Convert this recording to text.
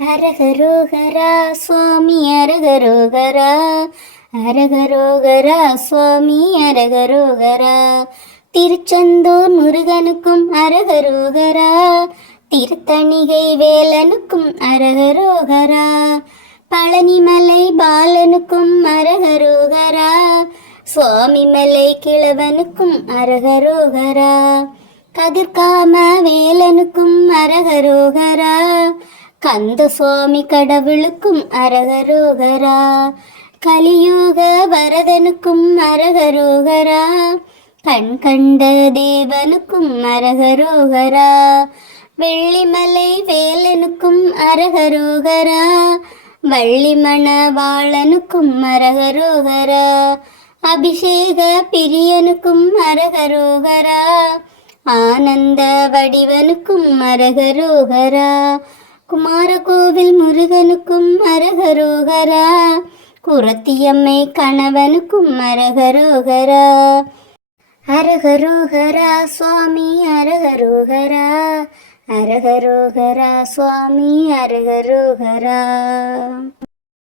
அரகரோகரா சுவாமி அரகரோகரா, அரகரோகரா சுவாமி அரகரோகரா. திருச்செந்தூர் முருகனுக்கும் அரகரோகரா, திருத்தணிகை வேலனுக்கும் அரகரோகரா. பழனிமலை பாலனுக்கும் அரகரோகரா, சுவாமிமலை கிழவனுக்கும் அரகரோகரா. கதிர்காம வேலனுக்கும் அரகரோகரா, கந்த சுவாமி கடவுளுக்கும் அரகரோகரா. கலியுக வரதனுக்கும் அரகரோகரா, கண் கண்ட தேவனுக்கும் அரகரோகரா. வெள்ளிமலை வேலனுக்கும் அரகரோகரா, வள்ளிமண வாழனுக்கும் அரகரோகரா. அபிஷேக பிரியனுக்கும் அரகரோகரா, ஆனந்த வடிவனுக்கும் அரகரோகரா. குமாரகோவில் முருகனுக்கும் அரகரோகரா, குரத்தியம்மை கணவனுக்கும் அரகரோகரா. அரகரோகரா சுவாமி அரகரோகரா, அரகரோகரா சுவாமி அரகரோகரா.